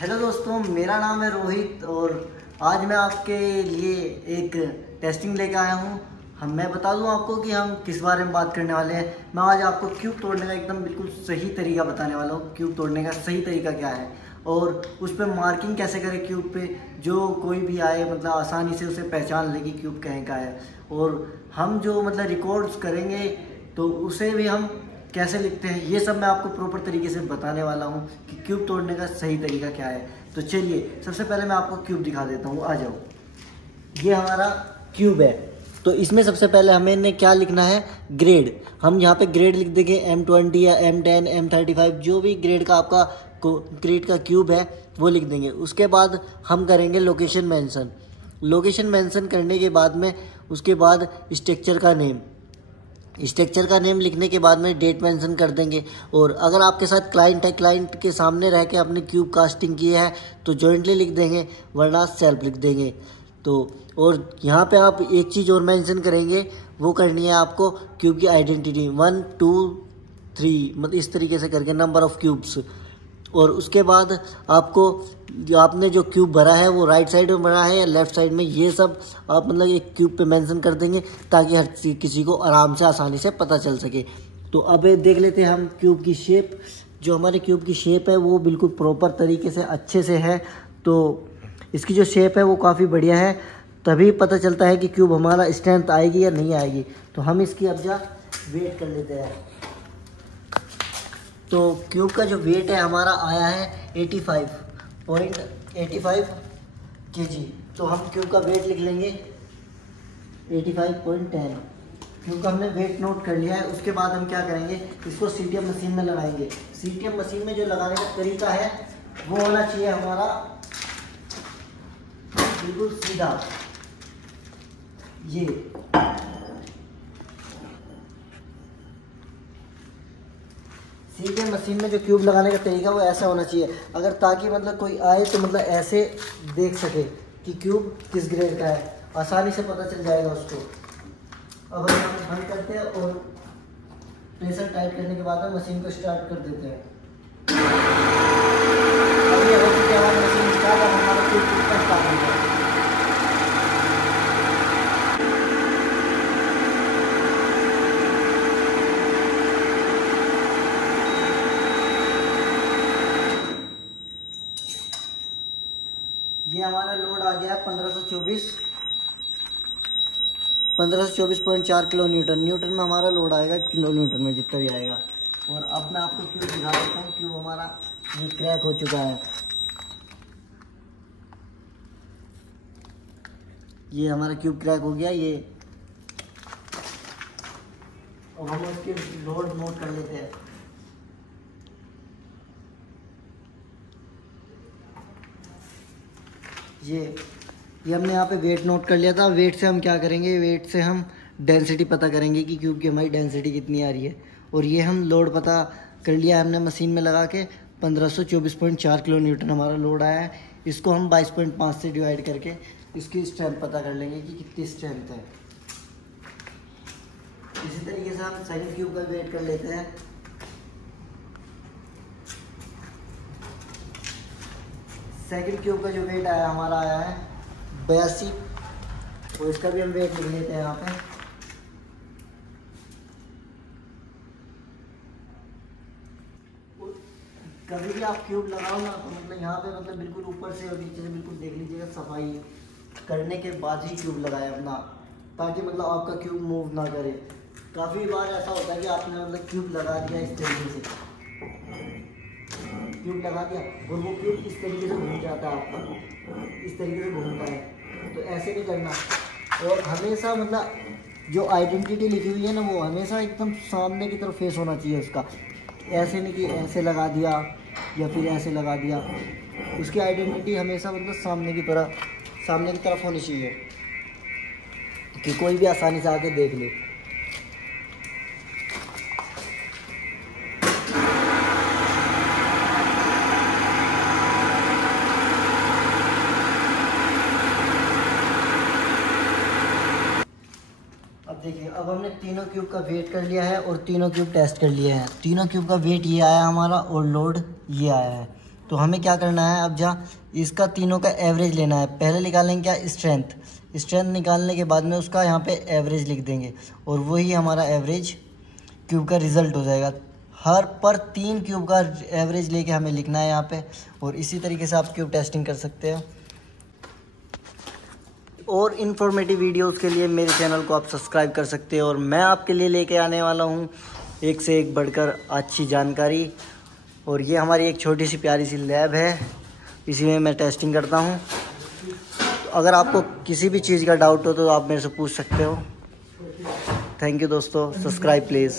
Hello दोस्तों, मेरा नाम है रोहित और आज मैं आपके लिए एक टेस्टिंग लेके आया हूँ। मैं बता दूँ आपको कि हम किस बारे में बात करने वाले हैं। मैं आज आपको क्यूब तोड़ने का एकदम बिल्कुल सही तरीका बताने वाला हूँ। क्यूब तोड़ने का सही तरीका क्या है और उस पर मार्किंग कैसे करें क्यूब पे, जो कोई भी आए मतलब आसानी से उसे पहचान ले कि क्यूब कहीं का है। और हम जो मतलब रिकॉर्ड्स करेंगे तो उसे भी हम कैसे लिखते हैं, ये सब मैं आपको प्रॉपर तरीके से बताने वाला हूँ कि क्यूब तोड़ने का सही तरीका क्या है। तो चलिए सबसे पहले मैं आपको क्यूब दिखा देता हूँ, आ जाओ। ये हमारा क्यूब है। तो इसमें सबसे पहले हमें क्या लिखना है, ग्रेड। हम यहाँ पे ग्रेड लिख देंगे M20 या M10 M35, जो भी ग्रेड का आपका ग्रेड का क्यूब है वो लिख देंगे। उसके बाद हम करेंगे लोकेशन मेंशन। लोकेशन मेंशन करने के बाद में उसके बाद स्ट्रक्चर का नेम, स्ट्रक्चर का नेम लिखने के बाद में डेट मेंशन कर देंगे। और अगर आपके साथ क्लाइंट है, क्लाइंट के सामने रह के अपने क्यूब कास्टिंग की है तो जॉइंटली लिख देंगे, वरना सेल्फ लिख देंगे। तो और यहाँ पे आप एक चीज़ और मेंशन करेंगे, वो करनी है आपको क्यूब की आइडेंटिटी 1 2 3, मतलब इस तरीके से करके नंबर ऑफ क्यूब्स। और उसके बाद आपको जो आपने जो क्यूब भरा है वो राइट साइड में भरा है या लेफ्ट साइड में, ये सब आप मतलब एक क्यूब पे मेंशन कर देंगे ताकि हर किसी को आराम से आसानी से पता चल सके। तो अब देख लेते हैं हम क्यूब की शेप। जो हमारे क्यूब की शेप है वो बिल्कुल प्रॉपर तरीके से अच्छे से है। तो इसकी जो शेप है वो काफ़ी बढ़िया है, तभी पता चलता है कि क्यूब हमारा स्ट्रेंथ आएगी या नहीं आएगी। तो हम इसकी अब जा वेट कर लेते हैं। तो क्यूब का जो वेट है हमारा आया है 85.85 kg। तो हम क्यूब का वेट लिख लेंगे 85.10। क्यूब का हमने वेट नोट कर लिया है। उसके बाद हम क्या करेंगे, इसको सीटीएम मशीन में लगाएंगे। सीटीएम मशीन में जो लगाने का तरीका है वो होना चाहिए हमारा बिल्कुल सीधा। ये सीटीएम मशीन में जो क्यूब लगाने का तरीका वो ऐसा होना चाहिए, अगर ताकि मतलब कोई आए तो मतलब ऐसे देख सके कि क्यूब किस ग्रेड का है, आसानी से पता चल जाएगा उसको। अब हम बंद करते हैं और प्रेशर टाइट करने के बाद मशीन को स्टार्ट कर देते हैं। अब ये हो चुकी है हमारी मशीन स्टार्ट। अब हमारा क्यूब कितना स्टार्ट हो गया। ये हमारा लोड आ गया 1524.4 किलो न्यूटन। न्यूटन में हमारा लोड आएगा, किलो न्यूटन में जितना भी आएगा। और अब मैं आपको क्यूब दिखा देता हूँ। क्यूब हमारा ये क्रैक हो चुका है। ये हमारा क्यूब क्रैक हो गया ये। और हम उसके लोड नोट कर लेते हैं। ये हमने यहाँ पे वेट नोट कर लिया था। वेट से हम क्या करेंगे, वेट से हम डेंसिटी पता करेंगे कि क्यूब की हमारी डेंसिटी कितनी आ रही है। और ये हम लोड पता कर लिया है हमने मशीन में लगा के। 1524.4 किलो न्यूटन हमारा लोड आया है। इसको हम 22.5 से डिवाइड करके इसकी स्ट्रेंथ पता कर लेंगे कि कितनी स्ट्रेंथ है। इसी तरीके से हम सेकंड क्यूब का वेट कर लेते हैं। सेकंड क्यूब का जो वेट आया हमारा आया है 82। और इसका भी हम वेट लिख लेते हैं यहाँ पे। कभी भी आप क्यूब लगाओ ना तो मतलब यहाँ पे मतलब बिल्कुल ऊपर से और नीचे से बिल्कुल देख लीजिएगा, सफाई करने के बाद ही क्यूब लगाए अपना, ताकि मतलब आपका क्यूब मूव ना करे। काफ़ी बार ऐसा होता है कि आपने मतलब क्यूब लगा दिया इस तरीके से, क्यूब लगा दिया और वो क्यूब इस तरीके से घूम जाता है आपका, इस तरीके से घूमता है। तो ऐसे नहीं करना। और हमेशा मतलब जो आइडेंटिटी लिखी हुई है ना वो हमेशा एकदम सामने की तरफ फेस होना चाहिए उसका। ऐसे नहीं कि ऐसे लगा दिया या फिर ऐसे लगा दिया। उसकी आइडेंटिटी हमेशा मतलब सामने की तरफ होनी चाहिए कि कोई भी आसानी से आके देख ले। देखिए अब हमने तीनों क्यूब का वेट कर लिया है और तीनों क्यूब टेस्ट कर लिए हैं। तीनों क्यूब का वेट ये आया हमारा और लोड ये आया है। तो हमें क्या करना है, अब जहाँ इसका तीनों का एवरेज लेना है। पहले निकालेंगे क्या, स्ट्रेंथ निकालने के बाद में उसका यहाँ पे एवरेज लिख देंगे और वही हमारा एवरेज क्यूब का रिज़ल्ट हो जाएगा। हर पर 3 क्यूब का एवरेज लेके हमें लिखना है यहाँ पे, और इसी तरीके से आप क्यूब टेस्टिंग कर सकते हैं। और इन्फॉर्मेटिव वीडियोस के लिए मेरे चैनल को आप सब्सक्राइब कर सकते हैं, और मैं आपके लिए लेके आने वाला हूँ एक से एक बढ़कर अच्छी जानकारी। और ये हमारी एक छोटी सी प्यारी सी लैब है, इसी में मैं टेस्टिंग करता हूँ। तो अगर आपको किसी भी चीज़ का डाउट हो तो आप मेरे से पूछ सकते हो। थैंक यू दोस्तों, सब्सक्राइब प्लीज़।